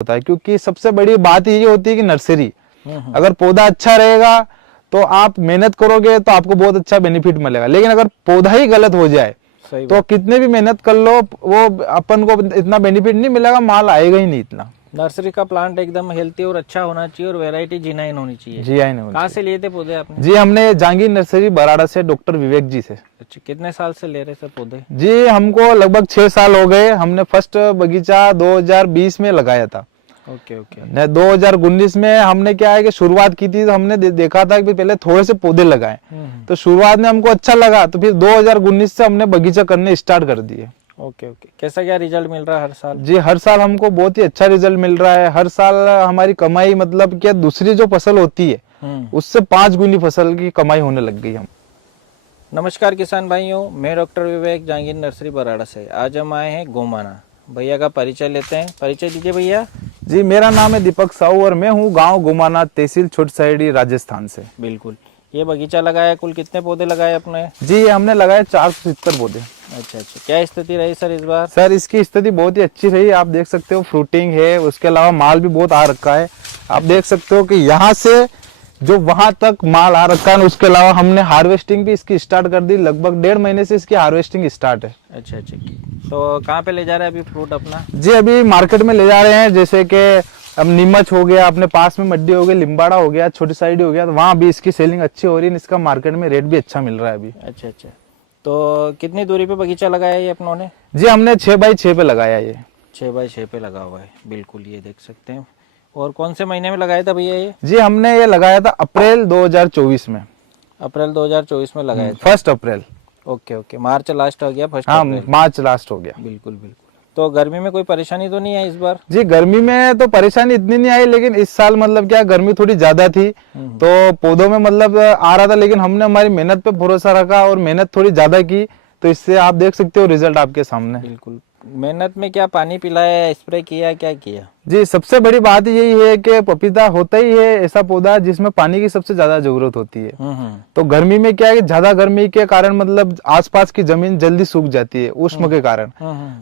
होता है, क्योंकि सबसे बड़ी बात ये होती है कि नर्सरी, अगर पौधा अच्छा रहेगा तो आप मेहनत करोगे तो आपको बहुत अच्छा बेनिफिट मिलेगा। लेकिन अगर पौधा ही गलत हो जाए तो कितने भी मेहनत कर लो वो अपन को इतना बेनिफिट नहीं मिलेगा, माल आएगा ही नहीं इतना। नर्सरी का प्लांट एकदम हेल्थी और अच्छा होना चाहिए और वैरायटी जी9 होनी चाहिए। जी9 कहाँ से लिए थे पौधे आपने? जी हमने जहांगीर नर्सरी बराड़ा से डॉक्टर विवेक जी से। अच्छा, कितने साल से ले रहे सर पौधे? जी हमको लगभग 6 साल हो गए। हमने फर्स्ट बगीचा 2020 में लगाया था। Okay okay. 2019 में हमने क्या है कि शुरुआत की थी, तो हमने देखा था कि पहले थोड़े से पौधे लगाएं, तो शुरुआत में हमको अच्छा लगा, तो फिर 2019 से हमने बगीचा करने स्टार्ट कर दिए। Okay okay. कैसा क्या रिजल्ट मिल रहा है हर साल? जी हर साल हमको बहुत ही अच्छा रिजल्ट मिल रहा है। हर साल हमारी कमाई मतलब क्या, दूसरी जो फसल होती है उससे 5 गुनी फसल की कमाई होने लग गई हम। नमस्कार किसान भाइयों, मैं डॉक्टर विवेक जहांगीर नर्सरी बराड़ा से। आज हम आए हैं गोमाना। भैया का परिचय लेते हैं। परिचय दीजिए भैया। जी मेरा नाम है दीपक साहू और मैं हूँ गांव गोमाना, तहसील छोटी साइडी, राजस्थान से। बिल्कुल। ये बगीचा लगाया, कुल कितने पौधे लगाए अपने? जी हमने लगाए 470 पौधे। अच्छा अच्छा। क्या स्थिति रही सर इस बार? सर इसकी स्थिति बहुत ही अच्छी रही। आप देख सकते हो फ्रूटिंग है, उसके अलावा माल भी बहुत आ रखा है। आप देख सकते हो कि यहाँ से जो वहां तक माल आ रखा है। उसके अलावा हमने हार्वेस्टिंग भी इसकी स्टार्ट कर दी। लगभग 1.5 महीने से इसकी हार्वेस्टिंग स्टार्ट है। अच्छा अच्छा। तो कहाँ पे ले जा रहे हैं अभी फ्रूट अपना? जी अभी मार्केट में ले जा रहे हैं, जैसे कि अब नीमच हो गया, अपने पास में मड्डी हो गई, लिम्बाड़ा हो गया, छोटी साइड हो गया, तो वहाँ भी इसकी सेलिंग अच्छी हो रही है। इसका मार्केट में रेट भी अच्छा मिल रहा है अभी। अच्छा अच्छा। तो कितनी दूरी पे बगीचा लगाया ये अपनों ने? जी हमने 6x6 पे लगाया ये। 6x6 पे लगा हुआ है। बिल्कुल, ये देख सकते हैं। और कौन से महीने में लगाया था भैया ये? जी हमने ये लगाया था अप्रैल 2024 में। अप्रैल 2024 में लगाया था। 1 April. Okay okay. March last हो गया, 1 हाँ अप्रैल। मार्च लास्ट हो गया। बिल्कुल बिल्कुल। तो गर्मी में कोई परेशानी तो नहीं है इस बार? जी गर्मी में तो परेशानी इतनी नहीं आई, लेकिन इस साल मतलब क्या गर्मी थोड़ी ज्यादा थी, तो पौधों में मतलब आ रहा था, लेकिन हमने हमारी मेहनत पे भरोसा रखा और मेहनत थोड़ी ज्यादा की, तो इससे आप देख सकते हो रिजल्ट आपके सामने। बिल्कुल। मेहनत में क्या पानी पिलाया, स्प्रे किया, क्या किया? जी सबसे बड़ी बात यही है कि पपीता होता ही है ऐसा पौधा जिसमें पानी की सबसे ज्यादा जरूरत होती है। तो गर्मी में क्या है कि ज्यादा गर्मी के कारण मतलब आसपास की जमीन जल्दी सूख जाती है उष्ण के कारण,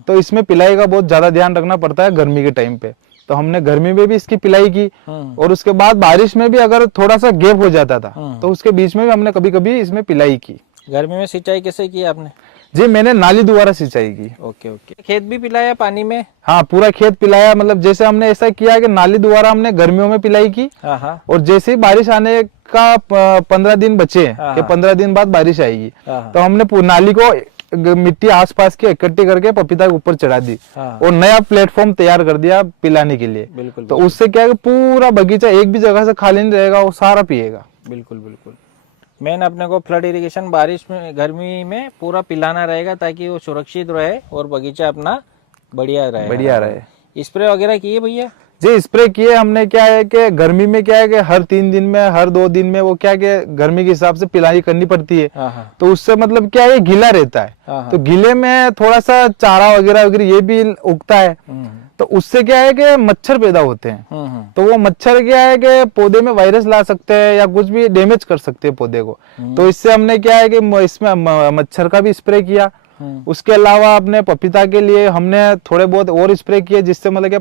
तो इसमें पिलाई का बहुत ज्यादा ध्यान रखना पड़ता है गर्मी के टाइम पे। तो हमने गर्मी में भी इसकी पिलाई की, और उसके बाद बारिश में भी अगर थोड़ा सा गैप हो जाता था तो उसके बीच में भी हमने कभी कभी इसमें पिलाई की। गर्मी में सिंचाई कैसे की आपने? जी मैंने नाली द्वारा सिंचाई की। Okay okay. खेत भी पिलाया पानी में? हाँ पूरा खेत पिलाया। मतलब जैसे हमने ऐसा किया कि नाली द्वारा हमने गर्मियों में पिलाई की, और जैसे ही बारिश आने का 15 दिन बचे कि 15 दिन बाद बारिश आएगी, तो हमने नाली को मिट्टी आसपास की इकट्ठी करके पपीता के ऊपर चढ़ा दी और नया प्लेटफॉर्म तैयार कर दिया पिलाने के लिए। बिल्कुल। तो उससे क्या है कि पूरा बगीचा एक भी जगह से खाली नहीं रहेगा, वो सारा पिएगा। बिल्कुल बिल्कुल। मेन अपने को फ्लड इरिगेशन बारिश में गर्मी में पूरा पिलाना रहेगा ताकि वो सुरक्षित रहे और बगीचा अपना बढ़िया रहे। स्प्रे वगैरह किए भैया? जी स्प्रे किए हमने। क्या है कि गर्मी में क्या है कि हर 3 दिन में, हर 2 दिन में वो क्या है कि गर्मी के हिसाब से पिलाई करनी पड़ती है। तो उससे मतलब क्या है गीला रहता है, तो गीले में थोड़ा सा चारा वगैरह ये भी उगता है, तो उससे क्या है कि मच्छर पैदा होते हैं। तो वो मच्छर क्या है कि पौधे में वायरस ला सकते हैं या कुछ भी डैमेज कर सकते हैं पौधे को। तो इससे हमने क्या है कि इसमें मच्छर का भी स्प्रे किया। उसके अलावा अपने पपीता के लिए हमने थोड़े बहुत और स्प्रे किए, जिससे मतलब क्या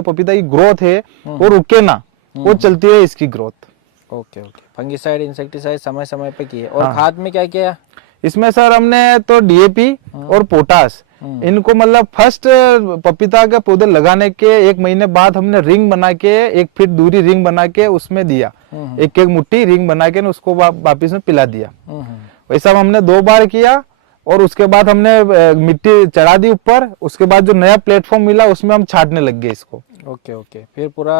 पपीता की ग्रोथ है वो रुके ना, वो चलती है इसकी growth. Okay okay. Fungicide, insecticide समय समय पे किए। और खाद में क्या किया इसमें? सर हमने तो डीएपी और पोटास, इनको मतलब फर्स्ट पपीता के पौधे लगाने के 1 महीने बाद हमने रिंग बना के 1 फीट दूरी रिंग बना के उसमें दिया, एक मुट्ठी रिंग बना के उसको वापिस में पिला दिया। वैसा हमने 2 बार किया, और उसके बाद हमने मिट्टी चढ़ा दी ऊपर। उसके बाद जो नया प्लेटफॉर्म मिला उसमें हम छाटने लग गए इसको। Okay okay. फिर पूरा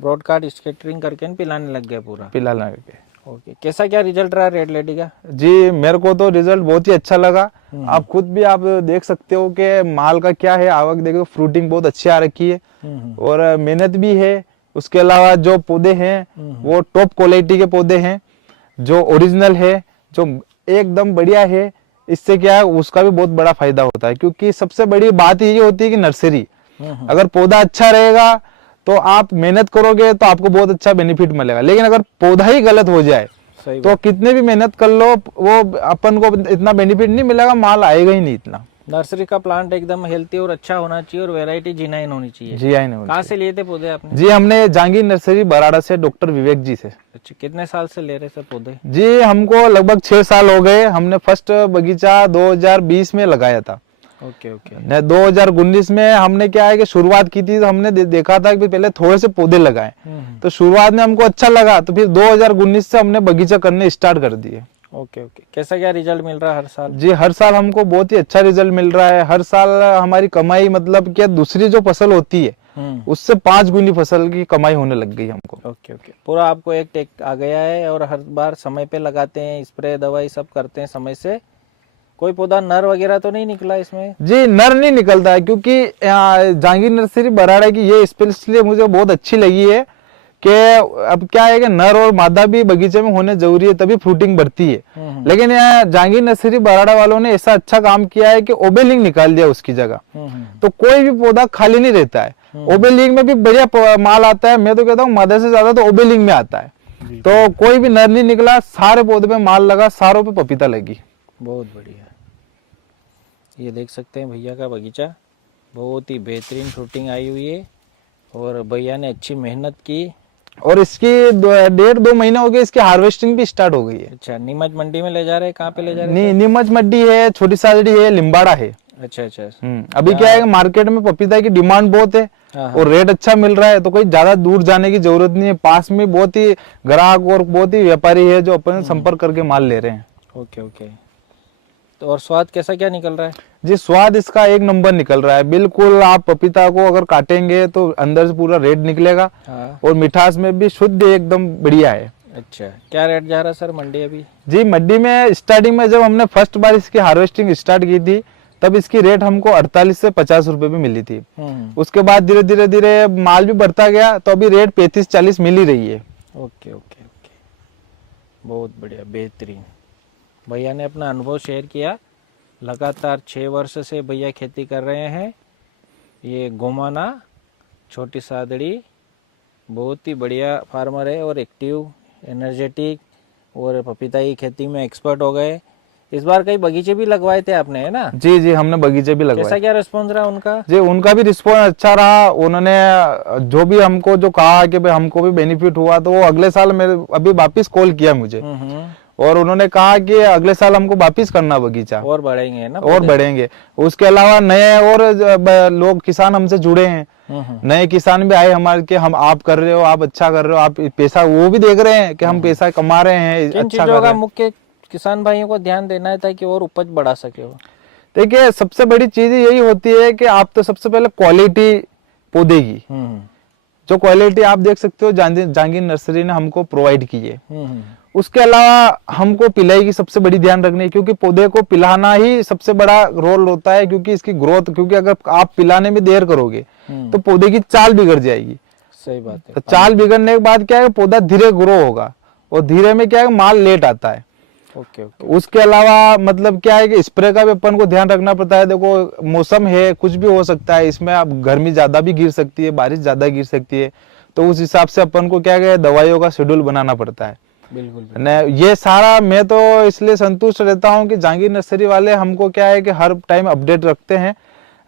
ब्रॉडकास्ट स्कैटरिंग करके पिलाने लग गया पूरा? पिलाने लग गए। ओके। कैसा क्या रिजल्ट रहा रेड लेडी का? जी मेरे को तो रिजल्ट बहुत ही अच्छा लगा। आप खुद भी आप देख सकते हो कि माल का क्या है, आवक देखो, फ्रूटिंग बहुत अच्छी आ रखी है और मेहनत भी है। उसके अलावा जो पौधे हैं वो टॉप क्वालिटी के पौधे हैं, जो ओरिजिनल है, जो एकदम बढ़िया है। इससे क्या है उसका भी बहुत बड़ा फायदा होता है, क्योंकि सबसे बड़ी बात ये होती है कि नर्सरी, अगर पौधा अच्छा रहेगा तो आप मेहनत करोगे तो आपको बहुत अच्छा बेनिफिट मिलेगा। लेकिन अगर पौधा ही गलत हो जाए तो कितने भी मेहनत कर लो वो अपन को इतना बेनिफिट नहीं मिलेगा, माल आएगा ही नहीं इतना। नर्सरी का प्लांट एकदम हेल्थी और अच्छा होना चाहिए और वैरायटी G9 होनी चाहिए। G9 कहाँ से लिए थे पौधे आपने? जी हमने जहांगीर नर्सरी बराड़ा से डॉक्टर विवेक जी से। अच्छा, कितने साल से ले रहे सर पौधे? जी हमको लगभग 6 साल हो गए। हमने फर्स्ट बगीचा 2020 में लगाया था। Okay okay. 2019 में हमने क्या है कि शुरुआत की थी, तो हमने देखा था कि पहले थोड़े से पौधे लगाए, तो शुरुआत में हमको अच्छा लगा, तो फिर 2019 से हमने बगीचा करने स्टार्ट कर दिए। Okay okay. कैसा क्या रिजल्ट मिल रहा है हर साल? जी हर साल हमको बहुत ही अच्छा रिजल्ट मिल रहा है। हर साल हमारी कमाई मतलब क्या, दूसरी जो फसल होती है उससे 5 गुनी फसल की कमाई होने लग गई हमको। Okay okay. पूरा आपको एक टेक आ गया है और हर बार समय पे लगाते हैं, स्प्रे दवाई सब करते हैं समय से। कोई पौधा नर वगैरह तो नहीं निकला इसमें? जी नर नहीं निकलता है, क्योंकि जहांगीर नर्सरी बराड़ा की ये स्पेशली मुझे बहुत अच्छी लगी है कि अब क्या है कि नर और मादा भी बगीचे में होने जरूरी है, तभी फ्रूटिंग बढ़ती है। लेकिन यहाँ जहांगीर नर्सरी बराड़ा वालों ने ऐसा अच्छा काम किया है कि ओबेलिंग निकाल दिया उसकी जगह, तो कोई भी पौधा खाली नहीं रहता है। ओबेलिंग में भी बढ़िया माल आता है। मैं तो कहता हूँ मादा से ज्यादा तो ओबेलिंग में आता है। तो कोई भी नर नहीं निकला, सारे पौधे पे माल लगा, सारों पे पपीता लगी। बहुत बढ़िया। ये देख सकते हैं भैया का बगीचा, बहुत ही बेहतरीन फ्रूटिंग आई हुई है और भैया ने अच्छी मेहनत की। और इसकी 1.5-2 महीने हो गए, इसकी हार्वेस्टिंग भी स्टार्ट हो गई है। अच्छा, नीमच मंडी में ले जा रहे हैं? कहाँ पे ले जा रहे हैं? नीमच मंडी है, छोटी सादड़ी है, लिम्बाड़ा है। अच्छा अच्छा। अभी क्या है मार्केट में पपीता की डिमांड बहुत है और रेट अच्छा मिल रहा है, तो कोई ज्यादा दूर जाने की जरूरत नहीं है। पास में बहुत ही ग्राहक और बहुत ही व्यापारी है जो अपन संपर्क करके माल ले रहे हैं। Okay okay. तो और स्वाद कैसा क्या निकल रहा है? जी स्वाद इसका 1 नंबर निकल रहा है। बिल्कुल आप पपीता को अगर काटेंगे तो अंदर से पूरा रेड निकलेगा। और मिठास में भी शुद्ध एकदम बढ़िया है। अच्छा, क्या रेट जा रहा है सर मंडी अभी? जी मंडी में स्टार्टिंग में जब हमने फर्स्ट बार इसकी हार्वेस्टिंग स्टार्ट की थी, तब इसकी रेट हमको 48 से 50 रुपए भी मिली थी। उसके बाद धीरे धीरे माल भी बढ़ता गया, तो अभी रेट 35-40 मिल ही रही है। ओके ओके ओके, बहुत बढ़िया, बेहतरीन। भैया ने अपना अनुभव शेयर किया। लगातार 6 वर्ष से भैया खेती कर रहे हैं। ये गोमाना छोटी सादड़ी, बहुत ही बढ़िया फार्मर है और एक्टिव, एनर्जेटिक और पपीता की खेती में एक्सपर्ट हो गए। इस बार कई बगीचे भी लगवाए थे आपने, है ना? जी जी हमने बगीचे भी लगवाए। कैसा क्या रिस्पॉन्स रहा उनका? जी उनका भी रिस्पॉन्स अच्छा रहा। उन्होंने जो भी हमको जो कहा कि भाई हमको भी बेनिफिट हुआ, तो वो अगले साल मेरे अभी वापस कॉल किया मुझे और उन्होंने कहा कि अगले साल हमको वापस करना बगीचा, और बढ़ेंगे ना, और बढ़ेंगे। उसके अलावा नए और लोग किसान हमसे जुड़े हैं। नए किसान भी आए हमारे के, हम आप कर रहे हो, आप अच्छा कर रहे हो, आप पैसा, वो भी देख रहे हैं कि हम पैसा कमा रहे हैं, किन अच्छा चीजों कर का रहे हैं। मुख्य किसान भाइयों को ध्यान देना है ताकि और उपज बढ़ा सके वो? देखिए सबसे बड़ी चीज यही होती है कि आप तो सबसे पहले क्वालिटी पौधे की, जो क्वालिटी आप देख सकते हो जहांगीर नर्सरी ने हमको प्रोवाइड की है। उसके अलावा हमको पिलाई की सबसे बड़ी ध्यान रखनी है, क्योंकि पौधे को पिलाना ही सबसे बड़ा रोल होता है, क्योंकि इसकी ग्रोथ, क्योंकि अगर आप पिलाने में देर करोगे तो पौधे की चाल बिगड़ जाएगी। सही बात है। तो चाल बिगड़ने के बाद क्या है, पौधा धीरे ग्रो होगा और धीरे में क्या है माल लेट आता है। Okay okay. उसके अलावा मतलब क्या है कि स्प्रे का भी अपन को ध्यान रखना पड़ता है। देखो मौसम है, कुछ भी हो सकता है इसमें, अब गर्मी ज्यादा भी गिर सकती है, बारिश ज्यादा गिर सकती है, तो उस हिसाब से अपन को क्या है दवाइयों का शेड्यूल बनाना पड़ता है। बिल्कुल। ने ये सारा मैं तो इसलिए संतुष्ट रहता हूँ कि जहांगीर नर्सरी वाले हमको क्या है कि हर टाइम अपडेट रखते हैं।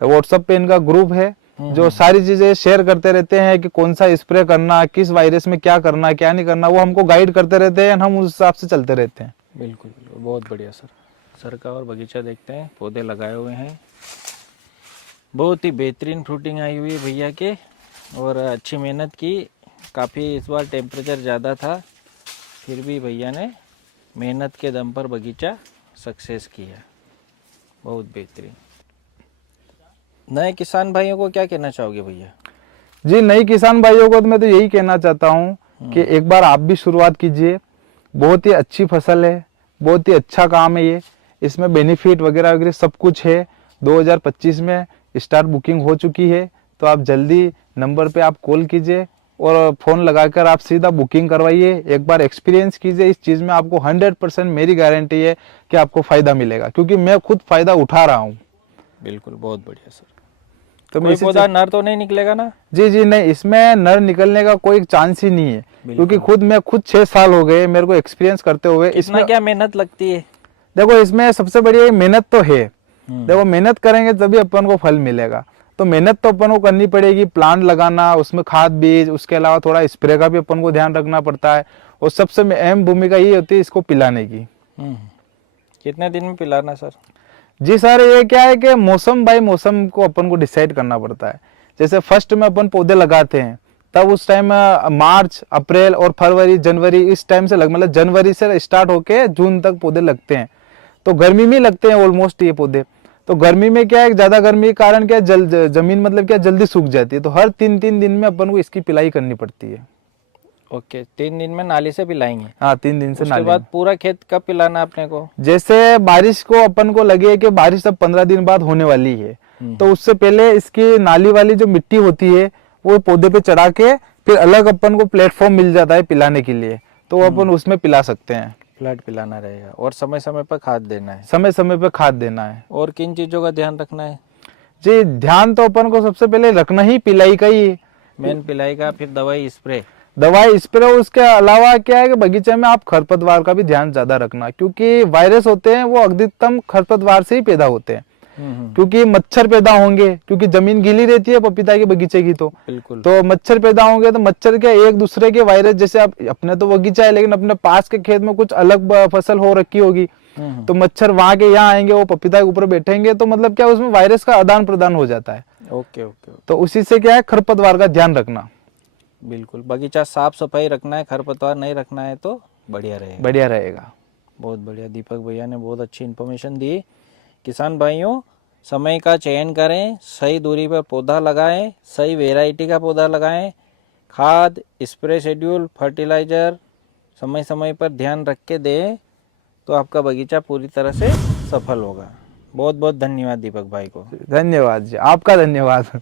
व्हाट्सएप पे इनका ग्रुप है जो सारी चीजें शेयर करते रहते हैं कि कौन सा स्प्रे करना, किस वायरस में क्या करना, क्या नहीं करना, वो हमको गाइड करते रहते हैं, हम उस हिसाब से चलते रहते हैं। बिल्कुल बिल्कुल, बहुत बढ़िया सर। सर का और बगीचा देखते हैं, पौधे लगाए हुए हैं, बहुत ही बेहतरीन फ्रूटिंग आई हुई है भैया के और अच्छी मेहनत की। काफ़ी इस बार टेम्परेचर ज़्यादा था, फिर भी भैया ने मेहनत के दम पर बगीचा सक्सेस किया, बहुत बेहतरीन। नए किसान भाइयों को क्या कहना चाहोगे भैया? जी नई किसान भाइयों को तो मैं तो यही कहना चाहता हूँ कि एक बार आप भी शुरुआत कीजिए। बहुत ही अच्छी फसल है, बहुत ही अच्छा काम है ये, इसमें बेनिफिट वगैरह वगैरह सब कुछ है। 2025 में स्टार्ट बुकिंग हो चुकी है, तो आप जल्दी नंबर पे आप कॉल कीजिए और फोन लगाकर आप सीधा बुकिंग करवाइए। एक बार एक्सपीरियंस कीजिए इस चीज में, आपको 100% मेरी गारंटी है कि आपको फायदा मिलेगा, क्योंकि मैं खुद फायदा उठा रहा हूँ। बिल्कुल, बहुत बढ़िया सर। तो कोई पौधा नर तो नहीं निकलेगा ना? जी जी नहीं, इसमें नर निकलने का कोई चांस ही नहीं है, क्योंकि मैं खुद 6 साल हो गए मेरे को एक्सपीरियंस करते हुए। इसमें क्या मेहनत लगती है? देखो इसमें सबसे बड़ी मेहनत तो है, देखो मेहनत करेंगे तभी अपन को फल मिलेगा। तो मेहनत तो अपन को करनी पड़ेगी, प्लांट लगाना, उसमें खाद बीज, उसके अलावा थोड़ा स्प्रे का भी अपन को ध्यान रखना पड़ता है, और सबसे अहम भूमिका ये होती है इसको पिलाने की। कितने दिन में पिलाना सर? जी सर, ये क्या है कि मौसम बाय मौसम को अपन को डिसाइड करना पड़ता है। जैसे फर्स्ट में अपन पौधे लगाते हैं तब उस टाइम मार्च, अप्रैल और फरवरी, जनवरी, इस टाइम से मतलब जनवरी से स्टार्ट होके जून तक पौधे लगते हैं। तो गर्मी में लगते हैं ऑलमोस्ट ये पौधे। तो गर्मी में क्या है, ज्यादा गर्मी के कारण क्या जमीन मतलब क्या जल्दी सूख जाती है। तो हर 3-3 दिन में अपन को इसकी पिलाई करनी पड़ती है। ओके, 3 दिन में नाली से पिलाएंगे? हाँ, 3 दिन से उसके नाली। बाद पूरा खेत कब पिलाना अपने को? जैसे बारिश को अपन को लगे कि बारिश अब 15 दिन बाद होने वाली है, तो उससे पहले इसकी नाली वाली जो मिट्टी होती है वो पौधे पे चढ़ा के फिर अलग अपन को प्लेटफॉर्म मिल जाता है पिलाने के लिए, तो अपन उसमें पिला सकते हैं। फ्लड पिलाना रहेगा और समय समय पर खाद देना है। समय समय पे खाद देना है। और किन चीजों का ध्यान रखना है? जी, ध्यान तो अपन को सबसे पहले रखना ही पिलाई का ही है। मेन पिलाई का, फिर दवाई स्प्रे। दवाई स्प्रे, उसके अलावा क्या है कि बगीचे में आप खरपतवार का भी ध्यान ज्यादा रखना, क्योंकि वायरस होते हैं वो अधिकतम खरपतवार से ही पैदा होते हैं। क्योंकि मच्छर पैदा होंगे, क्योंकि जमीन गीली रहती है पपीता के बगीचे की, तो बिल्कुल। तो मच्छर पैदा होंगे, तो मच्छर के एक दूसरे के वायरस, जैसे आप अपने तो बगीचा है लेकिन अपने पास के खेत में कुछ अलग फसल हो रखी होगी, तो मच्छर वहां के यहाँ आएंगे, वो पपीता के ऊपर बैठेंगे, तो मतलब क्या उसमें वायरस का आदान प्रदान हो जाता है। Okay okay. तो उसी से क्या है, खरपतवार का ध्यान रखना। बिल्कुल, बगीचा साफ सफाई रखना है, खरपतवार नहीं रखना है तो बढ़िया रहेगा। बढ़िया रहेगा। बहुत बढ़िया, दीपक भैया ने बहुत अच्छी इन्फॉर्मेशन दी। किसान भाइयों, समय का चयन करें, सही दूरी पर पौधा लगाएं, सही वैरायटी का पौधा लगाएं, खाद, स्प्रे शेड्यूल, फर्टिलाइजर समय समय पर ध्यान रख के दें, तो आपका बगीचा पूरी तरह से सफल होगा। बहुत बहुत धन्यवाद दीपक भाई को। धन्यवाद जी, आपका धन्यवाद।